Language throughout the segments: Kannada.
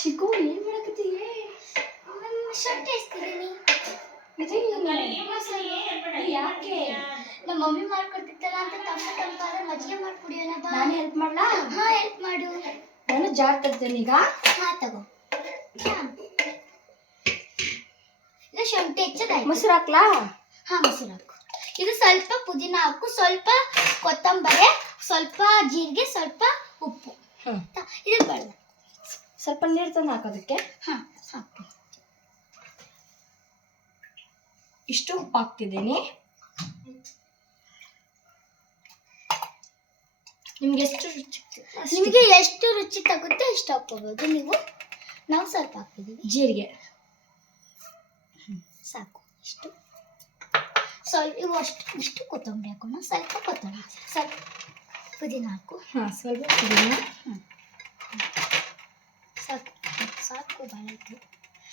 ಶಿಕು ಏನ್ ಮಾಡಕತ್ತೀಯ? ಶರ್ಟ್ ಎಸ್ತಿದ್ದೀನಿ. ಯಾಕೆ? ನಮ್ಮ ಮಮ್ಮಿ ಮಾಡ್ಕೊಡ್ತಿತ್ತಲ್ಲ ಅಂತ ತಂಪಾದ ಮಜ್ಜಿಗೆ ಮಾಡ್ಕೊಡಿಯೋಣ ಬಾ. ನಾನು ಹೆಲ್ಪ್ ಮಾಡ್ಲಾ? ಹಾ ಹೆಲ್ಪ್ ಮಾಡು. ನಾನು ಜಾರ್ ತೆಗ್ದೇನೆ ಈಗ. ಹಾ ತಗೋ. ಈಗ ಶುಂಠಿ ಹೆಚ್ಚದಾಯ್ತು. ಮೊಸರು ಹಾಕ್ಲಾ? ಹಾ ಮೊಸರು ಹಾಕು. ಇದು ಸ್ವಲ್ಪ ಪುದೀನ ಹಾಕು, ಸ್ವಲ್ಪ ಕೊತ್ತಂಬರಿ, ಸ್ವಲ್ಪ ಜೀರಿಗೆ, ಸ್ವಲ್ಪ ಉಪ್ಪು. ಇದು ಬೇಡ. ಸ್ವಲ್ಪ ನೀರು ತಂದು ಹಾಕೋದಕ್ಕೆ. ಹಾ ಸಾಕು. ಇಷ್ಟು ಉಪ್ಪು ಹಾಕ್ತಿದ್ದೀನಿ. ನಿಮ್ಗೆ ಎಷ್ಟು ರುಚಿ ತಗುತ್ತೆ ಅಷ್ಟು ಹಾಕೋಬಹುದು ನೀವು. ನಾವು ಸ್ವಲ್ಪ ಹಾಕ್ತಿದ್ದೀವಿ. ಜೀರಿಗೆ ಸಾಕು. ಇಷ್ಟು ಕೊತ್ತಂಬರಿ ಹಾಕೋಣ. ಸ್ವಲ್ಪ ಕೊತ್ತಂಬರಿ, ಸ್ವಲ್ಪ ಪುದೀನ ಹಾಕು. ಸ್ವಲ್ಪ ಪುದೀನ. ಸಾಕು ಸಾಕು. ಭಾಳ ಆಯ್ತು.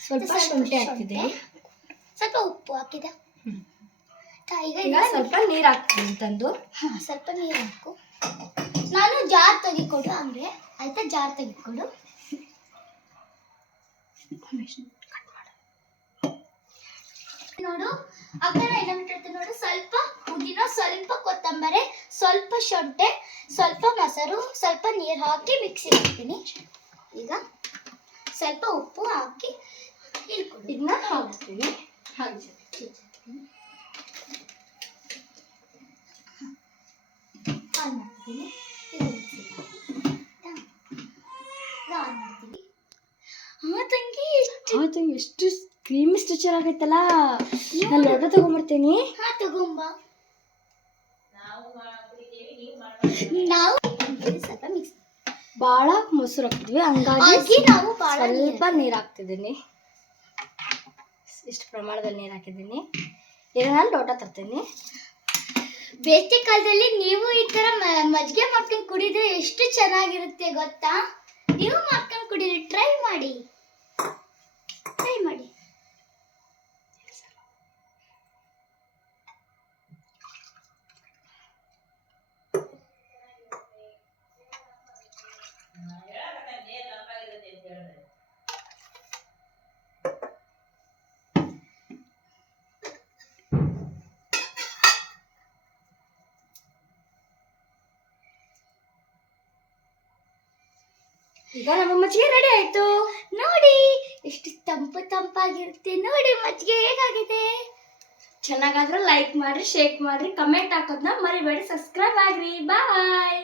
ಸ್ವಲ್ಪ ಶುಂಠಿ ಹಾಕ್ತಿದ್ದೀನಿ. ಸ್ವಲ್ಪ ಉಪ್ಪು ಹಾಕಿದೆ. ಈಗ ಸ್ವಲ್ಪ ನೀರು ಹಾಕ್ತೀನಿ ತಂದು. ಸ್ವಲ್ಪ ನೀರು ಹಾಕು. ನಾನು ಜಾರ್ ತೆಗಿಕೊಡು ಹಂಗೆ. ಆಯ್ತಾ? ಜಾರ್ ತೆಗಿಕೊಡು. ನೋಡು ಅಕ್ಕ ಏನಾಗ್ಬಿಟ್ಟಿರುತ್ತೆ ನೋಡು. ಸ್ವಲ್ಪ ಪುದೀನ, ಸ್ವಲ್ಪ ಕೊತ್ತಂಬರಿ, ಸ್ವಲ್ಪ ಶುಂಠಿ, ಸ್ವಲ್ಪ ಮೊಸರು, ಸ್ವಲ್ಪ ನೀರು ಹಾಕಿ ಮಿಕ್ಸಿ ಮಾಡ್ತೀನಿ. ಈಗ ಸ್ವಲ್ಪ ಉಪ್ಪು ಹಾಕಿ ಇದನ್ನ ಹಾಕ್ತೀನಿ. ಆನ್ ಮಾಡ್ತೀನಿ. ತಂಗಿ ಎಷ್ಟು ಕ್ರೀಮಿ ಸ್ಟ್ರಕ್ಚರ್ ಆಗೈತಲ್ಲ. ನಾನು ಲೋಟ ತಗೊಂಡ್ಬರ್ತೀನಿ. ಹಾ ತಗೊಂಬ. ನಾವು ಸ್ವಲ್ಪ ಮಿಕ್ಸ್ ಭಾಳ ಮೊಸರು ಹಾಕ್ತಿದ್ವಿ, ಹಂಗಾಗಿ ನಾವು ಸ್ವಲ್ಪ ನೀರು ಹಾಕ್ತಿದ್ದೀನಿ. ಇಷ್ಟು ಪ್ರಮಾಣದಲ್ಲಿ ನೀರು ಹಾಕಿದ್ದೀನಿ. ಈಗ ನಾನು ಲೋಟ ತರ್ತೀನಿ. ಬೇಸಿಗೆ ಕಾಲದಲ್ಲಿ ನೀವು ಈ ತರ ಮಜ್ಜಿಗೆ ಮಾಡ್ಕೊಂಡು ಕುಡಿದ್ರೆ ಎಷ್ಟು ಚೆನ್ನಾಗಿರುತ್ತೆ ಗೊತ್ತಾ? ನೀವು ಮಾಡ್ಕೊಂಡು ಕುಡೀರಿ. ಟ್ರೈ ಮಾಡಿ. ಈಗ ನಮ್ಮ ಮಜ್ಜಿಗೆ ರೆಡಿ ಆಯ್ತು. ನೋಡಿ ಎಷ್ಟು ತಂಪಾಗಿರುತ್ತೆ. ನೋಡಿ ಮಜ್ಜಿಗೆ ಹೇಗಾಗಿದೆ. ಚೆನ್ನಾಗಾದ್ರೆ ಲೈಕ್ ಮಾಡ್ರಿ, ಶೇರ್ ಮಾಡ್ರಿ, ಕಮೆಂಟ್ ಹಾಕೋದನ್ನ ಮರಿಬೇಡಿ. ಸಬ್ಸ್ಕ್ರೈಬ್ ಆಗ್ರಿ. ಬಾಯ್.